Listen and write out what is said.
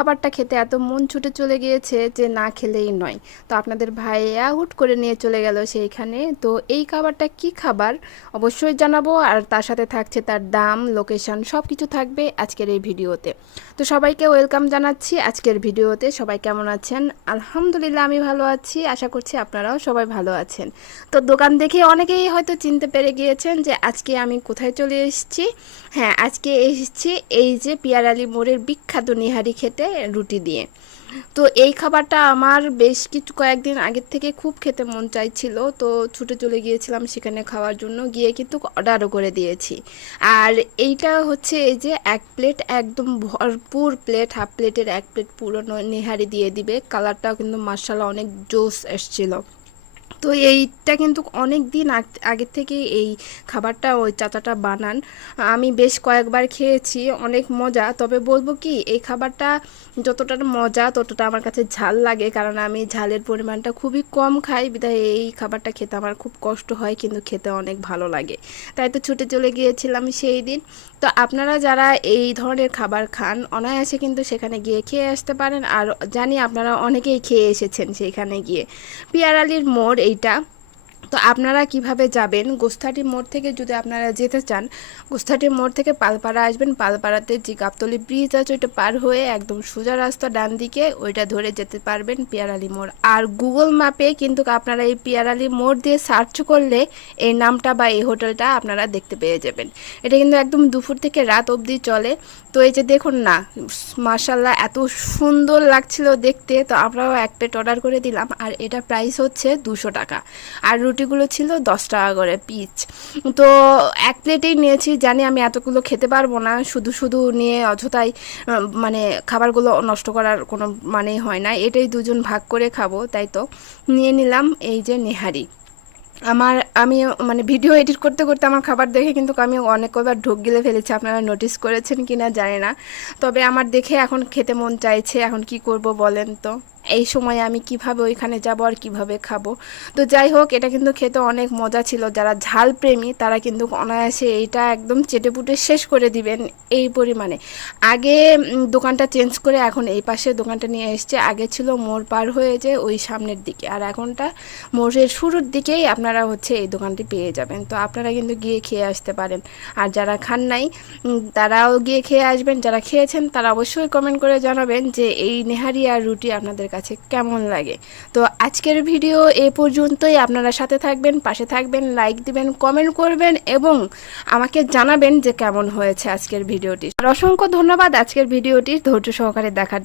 খাবারটা খেতে এত মন ছুটে চলে গিয়েছে যে না খেলেই নয়। তো আপনাদের ভাইয়া হুট করে নিয়ে চলে গেল সেইখানে। তো এই খাবারটা কি খাবার? অবশ্যই জানাব। আর তার সাথে থাকছে তার দাম, লোকেশন সব কিছু থাকবে আজকের এই ভিডিওতে। তো সবাইকে ওয়েলকাম জানাচ্ছি আজকের ভিডিওতে। সবাই কেমন আছেন? আলহামদুলিল্লাহ আমি ভালো আছি। আশা করছি আপনারাও সবাই ভালো আছেন। তো দোকান দেখে অনেকেই হয়তো চিনতে পেরে গিয়েছেন যে আজকে আমি কোথায় চলে এসেছি। হ্যাঁ আজকে এসেছি এই যে পিয়ারালি মোড়ের বিখ্যাত নিহারি খেতে। রুটি দিয়ে। তো এই খাবারটা আমার বেশ কিছু কয়েকদিন আগের থেকে খুব খেতে মন চাইছিল। তো ছুটে চলে গিয়েছিলাম সেখানে খাওয়ার জন্য, গিয়ে কিন্তু অর্ডারও করে দিয়েছি। আর এইটা হচ্ছে এই যে এক প্লেট একদম ভরপুর প্লেট, হাফ প্লেটের এক প্লেট পুরো নেহারি দিয়ে দিবে। কালারটাও কিন্তু মার্শাল অনেক জোস এসছিল। তো এইটা কিন্তু অনেক দিন আগে থেকে এই খাবারটা ওই চাচাটা বানান। আমি বেশ কয়েকবার খেয়েছি, অনেক মজা। তবে বলব কি, এই খাবারটা যতটা মজা, ততটা আমার কাছে ঝাল লাগে। কারণ আমি ঝালের পরিমাণটা খুবই কম খাই। বিধায় এই খাবারটা খেতে আমার খুব কষ্ট হয়, কিন্তু খেতে অনেক ভালো লাগে। তাই তো ছুটে চলে গিয়েছিলাম সেই দিন। তো আপনারা যারা এই ধরনের খাবার খান, অনায়াসে কিন্তু সেখানে গিয়ে খেয়ে আসতে পারেন। আর জানি আপনারা অনেকেই খেয়ে এসেছেন সেইখানে গিয়ে। পিয়ারালির মোড় এইটা তো আপনারা কীভাবে যাবেন? গোস্থাটি মোড় থেকে যদি আপনারা যেতে চান গোস্থাটি মোড় থেকে পালপাড়া আসবেন। পালপাড়াতে যে গাবতলি ব্রিজ আছে, ওইটা পার হয়ে একদম সোজা রাস্তা ডান দিকে ওইটা ধরে যেতে পারবেন পিয়ারালি মোড়। আর গুগল ম্যাপে কিন্তু আপনারা এই পিয়ারালি মোড় দিয়ে সার্চ করলে এই নামটা বা এই হোটেলটা আপনারা দেখতে পেয়ে যাবেন। এটা কিন্তু একদম দুপুর থেকে রাত অবধি চলে। তো এই যে দেখুন না মার্শাল্লাহ এত সুন্দর লাগছিল দেখতে। তো আমরাও এক প্লেট অর্ডার করে দিলাম। আর এটা প্রাইস হচ্ছে দুশো টাকা। আর রুটিগুলো ছিল দশ টাকা করে পিচ। তো এক প্লেটেই নিয়েছি, জানি আমি এতগুলো খেতে পারব না। শুধু শুধু নিয়ে অযথাই মানে খাবারগুলো নষ্ট করার কোনো মানেই হয় না। এটাই দুজন ভাগ করে খাব, তাই তো। নিয়ে নিলাম এই যে নেহারি। আমার, আমি মানে ভিডিও এডিট করতে করতে আমার খাবার দেখে কিন্তু আমি অনেক কবার ঢোক গিলে ফেলেছি। আপনারা নোটিস করেছেন কি না জানি না। তবে আমার দেখে এখন খেতে মন চাইছে। এখন কি করব বলেন তো? এই সময় আমি কীভাবে ওইখানে যাব আর কীভাবে খাব। তো যাই হোক, এটা কিন্তু খেতে অনেক মজা ছিল। যারা ঝাল প্রেমী তারা কিন্তু অনায়াসে এইটা একদম চেটেপুটে শেষ করে দিবেন এই পরিমাণে। আগে দোকানটা চেঞ্জ করে এখন এই পাশে দোকানটা নিয়ে এসছে। আগে ছিল মোড় পার হয়ে যে ওই সামনের দিকে। আর এখনটা মোড়ের শুরুর দিকেই আপনারা হচ্ছে এই দোকানটি পেয়ে যাবেন। তো আপনারা কিন্তু গিয়ে খেয়ে আসতে পারেন। আর যারা খান নাই তারাও গিয়ে খেয়ে আসবেন। যারা খেয়েছেন, তারা অবশ্যই কমেন্ট করে জানাবেন যে এই নেহারি আর রুটি আপনাদের কাছে কেমন লাগে? তো আজকের ভিডিও এ পর্যন্তই। আপনারা সাথে থাকবেন, পাশে থাকবেন, লাইক দিবেন, কমেন্ট করবেন এবং আমাকে জানাবেন যে কেমন হয়েছে আজকের ভিডিওটি। আর অসংখ্য ধন্যবাদ আজকের ভিডিওটি ধৈর্য সহকারে দেখার।